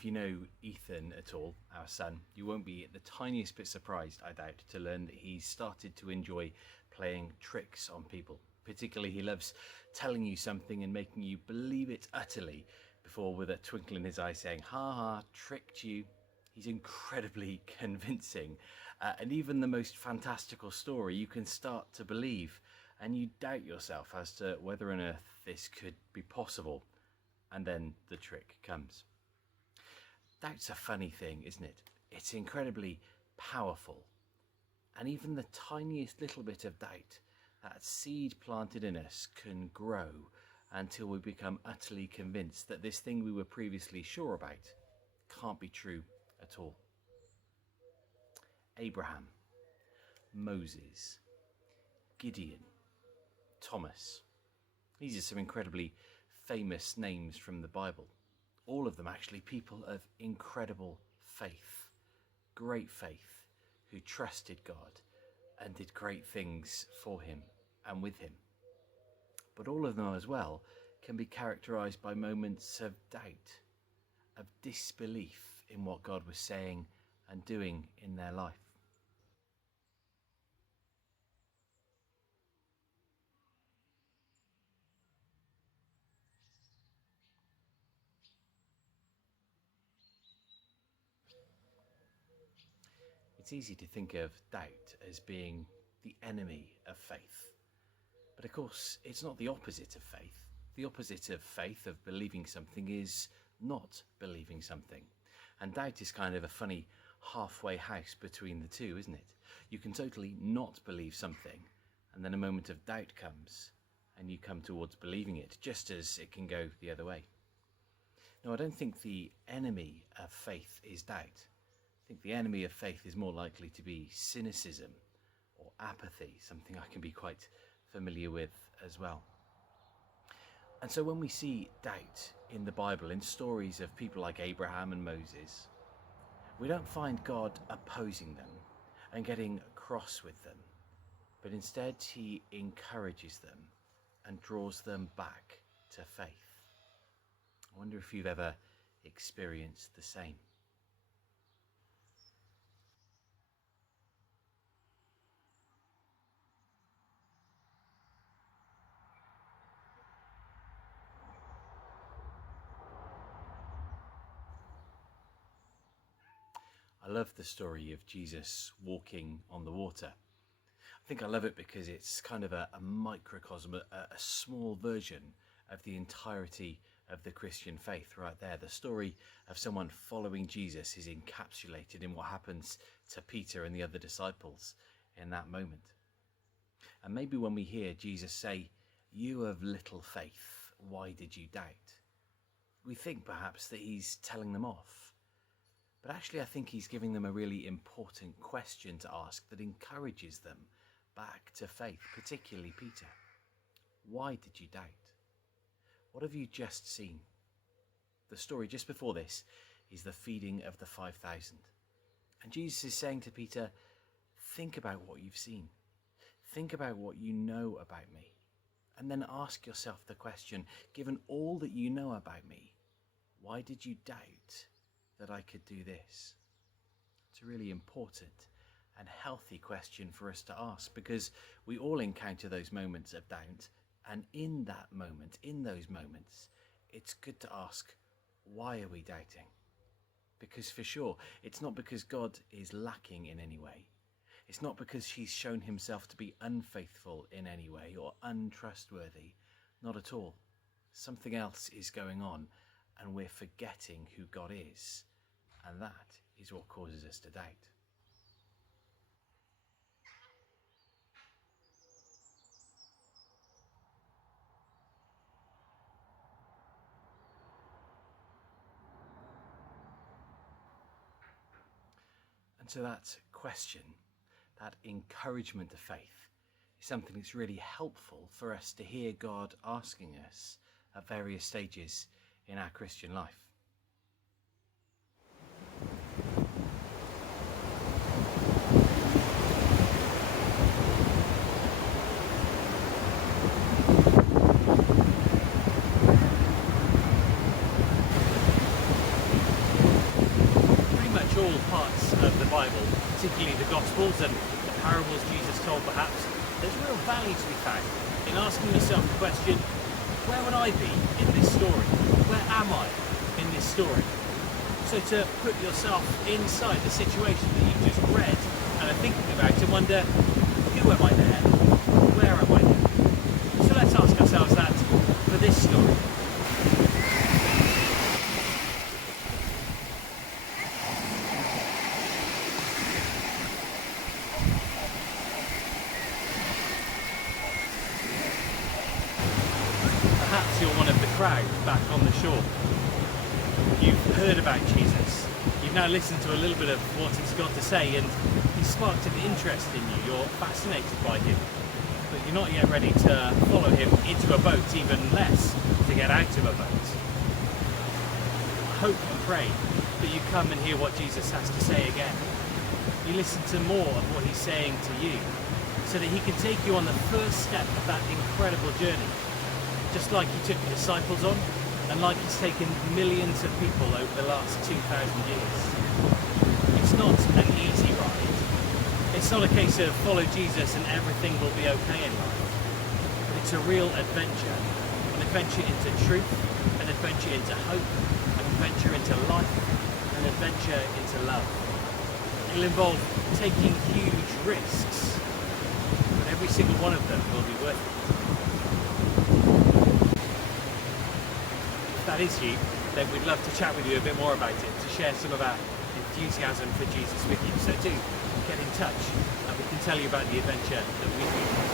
If you know Ethan at all, our son, you won't be the tiniest bit surprised, I doubt, to learn that he's started to enjoy playing tricks on people. Particularly, he loves telling you something and making you believe it utterly before, with a twinkle in his eye, saying, "Ha ha, tricked you." He's incredibly convincing. And even the most fantastical story you can start to believe, and you doubt yourself as to whether on earth this could be possible. And then the trick comes. Doubt's a funny thing, isn't it? It's incredibly powerful. And even the tiniest little bit of doubt, that seed planted in us, can grow until we become utterly convinced that this thing we were previously sure about can't be true at all. Abraham, Moses, Gideon, Thomas. These are some incredibly famous names from the Bible. All of them actually people of incredible faith, great faith, who trusted God and did great things for him and with him. But all of them as well can be characterized by moments of doubt, of disbelief in what God was saying and doing in their life. It's easy to think of doubt as being the enemy of faith. But of course, it's not the opposite of faith. The opposite of faith, of believing something, is not believing something. And doubt is kind of a funny halfway house between the two, isn't it? You can totally not believe something, and then a moment of doubt comes, and you come towards believing it, just as it can go the other way. No, I don't think the enemy of faith is doubt. I think the enemy of faith is more likely to be cynicism or apathy, something I can be quite familiar with as well. And so when we see doubt in the Bible, in stories of people like Abraham and Moses, we don't find God opposing them and getting cross with them, but instead he encourages them and draws them back to faith. I wonder if you've ever experienced the same. I love the story of Jesus walking on the water. I think I love it because it's kind of a microcosm, a small version of the entirety of the Christian faith right there. The story of someone following Jesus is encapsulated in what happens to Peter and the other disciples in that moment. And maybe when we hear Jesus say, "You of little faith, why did you doubt?" we think perhaps that he's telling them off. But actually I think he's giving them a really important question to ask that encourages them back to faith, particularly Peter. Why did you doubt? What have you just seen? The story just before this is the feeding of the 5,000. And Jesus is saying to Peter, think about what you've seen. Think about what you know about me. And then ask yourself the question, given all that you know about me, why did you doubt that I could do this? It's a really important and healthy question for us to ask, because we all encounter those moments of doubt, and in that moment, in those moments, it's good to ask, why are we doubting? Because for sure, it's not because God is lacking in any way. It's not because he's shown himself to be unfaithful in any way or untrustworthy. Not at all. Something else is going on, and we're forgetting who God is. And that is what causes us to doubt. And so that question, that encouragement to faith, is something that's really helpful for us to hear God asking us at various stages in our Christian life. Bible, particularly the Gospels and the parables Jesus told perhaps, there's real value to be found in asking yourself the question, where would I be in this story? Where am I in this story? So to put yourself inside the situation that you've just read and are thinking about and wonder, who am I there? Where am I there? So let's ask ourselves that for this story. Perhaps you're one of the crowd back on the shore. You've heard about Jesus. You've now listened to a little bit of what he's got to say and he's sparked an interest in you. You're fascinated by him. But you're not yet ready to follow him into a boat, even less to get out of a boat. I hope and pray that you come and hear what Jesus has to say again. You listen to more of what he's saying to you so that he can take you on the first step of that incredible journey. Just like he took the disciples on, and like he's taken millions of people over the last 2,000 years. It's not an easy ride. It's not a case of follow Jesus and everything will be okay in life. But it's a real adventure. An adventure into truth, an adventure into hope, an adventure into life, an adventure into love. It'll involve taking huge risks, but every single one of them will be worth it. If that is you, then we'd love to chat with you a bit more about it, to share some of our enthusiasm for Jesus with you. So do get in touch and we can tell you about the adventure that we've been on.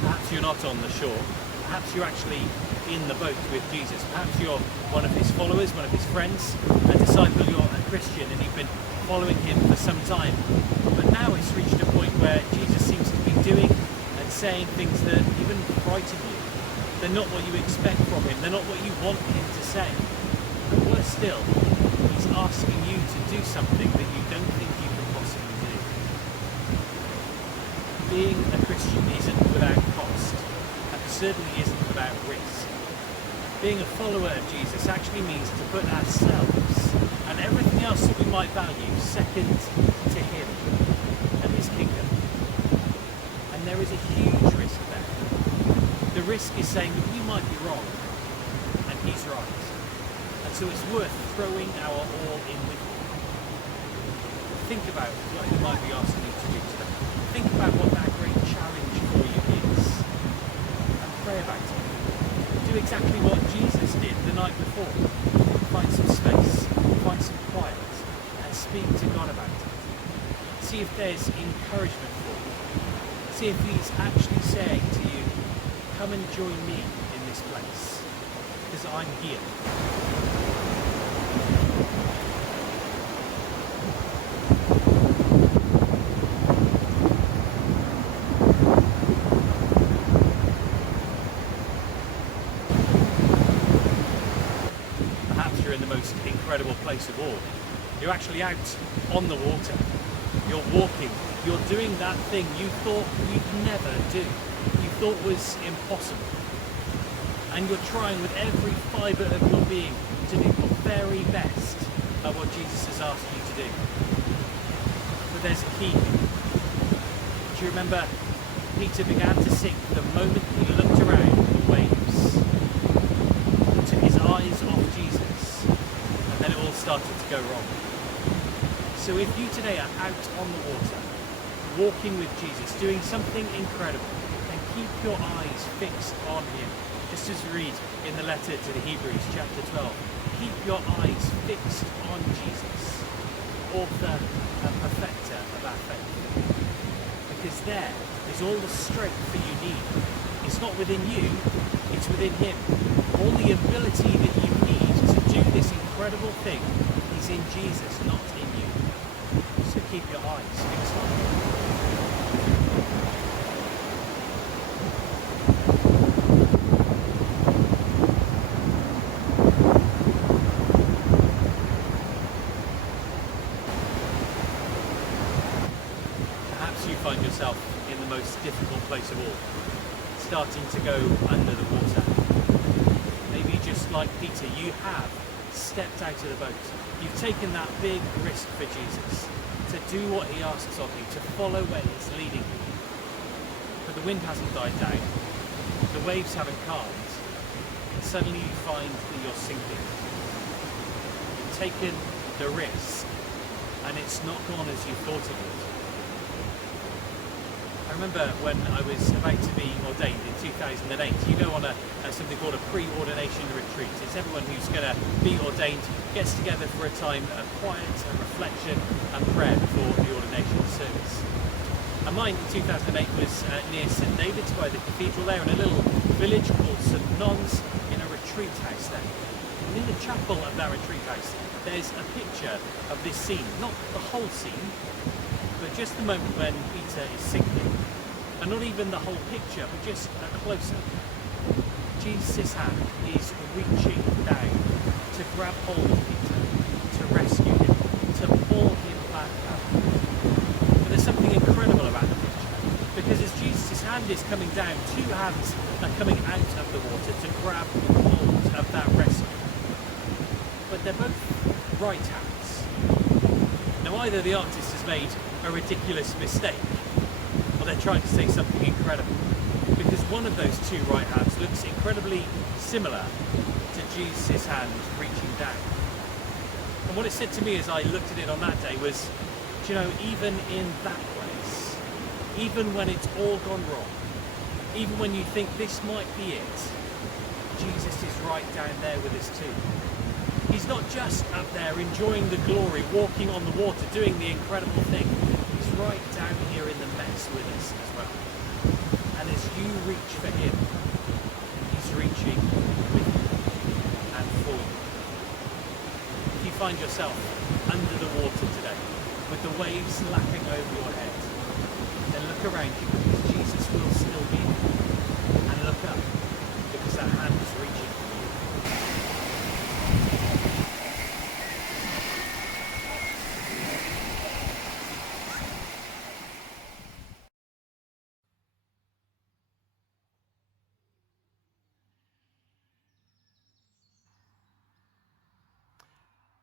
Perhaps you're not on the shore. Perhaps you're actually in the boat with Jesus. Perhaps you're one of his followers, one of his friends, a disciple, you're a Christian and you've been following him for some time. But now it's reached a point where Jesus seems to be doing and saying things that even frighten you. They're not what you expect from him. They're not what you want him to say. But worse still, he's asking you to do something that you don't think you can possibly do. Being a Christian isn't without cost. Certainly isn't without risk. Being a follower of Jesus actually means to put ourselves and everything else that we might value second to him and his kingdom. And there is a huge risk there. The risk is saying that we might be wrong and he's right. And so it's worth throwing our all in with him. Think about what he might be asking you to do today. Think about what that great challenge for you is. Pray about it. Do exactly what Jesus did the night before. Find some space, find some quiet, and speak to God about it. See if there's encouragement for you. See if he's actually saying to you, come and join me in this place, because I'm here. Incredible place of all. You're actually out on the water. You're walking. You're doing that thing you thought you'd never do. You thought was impossible. And you're trying with every fibre of your being to do your very best at what Jesus has asked you to do. But there's a key. Do you remember Peter began to sink the moment he looked around the waves, took his eyes off Jesus, and it all started to go wrong. So if you today are out on the water, walking with Jesus, doing something incredible, then keep your eyes fixed on him. Just as we read in the letter to the Hebrews, chapter 12, keep your eyes fixed on Jesus, author and perfecter of our faith. Because there is all the strength that you need. It's not within you, it's within him. All the ability that you need to do this incredible thing is in Jesus, not in you. So keep your eyes fixed on him. difficult place of all, starting to go under the water. Maybe just like Peter, you have stepped out of the boat. You've taken that big risk for Jesus, to do what he asks of you, to follow where he's leading you. But the wind hasn't died down, the waves haven't calmed, and suddenly you find that you're sinking. You've taken the risk, and it's not gone as you thought it would. I remember when I was about to be ordained in 2008, you go on something called a pre-ordination retreat. It's everyone who's going to be ordained gets together for a time of quiet and reflection and prayer before the ordination service. And mine in 2008 was near St David's by the cathedral there, in a little village called St Non's, in a retreat house there. And in the chapel of that retreat house, there's a picture of this scene, not the whole scene, but just the moment when Peter is sinking. And not even the whole picture, but just a close-up. Jesus' hand is reaching down to grab hold of Peter, to rescue him, to pull him back up. But there's something incredible about the picture, because as Jesus' hand is coming down, two hands are coming out of the water to grab hold of that rescue. But they're both right hands. Now either the artist has made a ridiculous mistake, or they're trying to say something incredible, because one of those two right hands looks incredibly similar to Jesus' hand reaching down. And what it said to me as I looked at it on that day was, do you know, even in that place, even when it's all gone wrong, even when you think this might be it, Jesus is right down there with us too. He's not just up there enjoying the glory, walking on the water, doing the incredible thing. He's right down here in the mess with us as well. And as you reach for him, he's reaching with you and for you. If you find yourself under the water today, with the waves lapping over your head, then look around you, because Jesus will still be there. And look up, because that hand is reaching for you.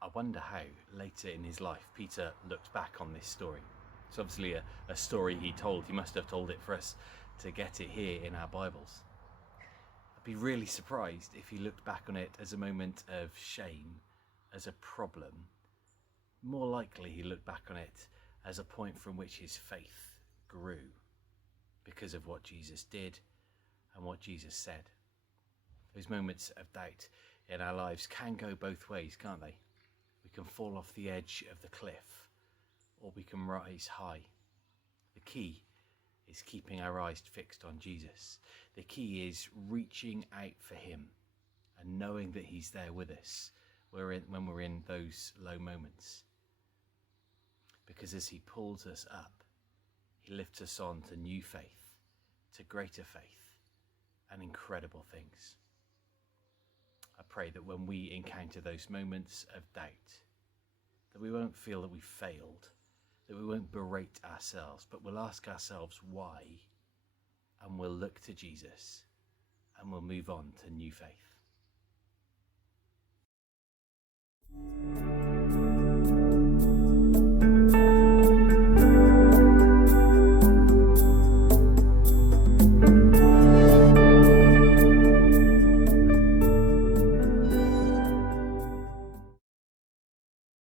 I wonder how, later in his life, Peter looked back on this story. It's obviously a story he told. He must have told it for us to get it here in our Bibles. I'd be really surprised if he looked back on it as a moment of shame, as a problem. More likely he looked back on it as a point from which his faith grew, because of what Jesus did and what Jesus said. Those moments of doubt in our lives can go both ways, can't they? We can fall off the edge of the cliff, or we can rise high. The key is keeping our eyes fixed on Jesus. The key is reaching out for him and knowing that he's there with us when we're in those low moments. Because as he pulls us up, he lifts us on to new faith, to greater faith, and incredible things. I pray that when we encounter those moments of doubt, that we won't feel that we've failed, that we won't berate ourselves, but we'll ask ourselves why, and we'll look to Jesus, and we'll move on to new faith.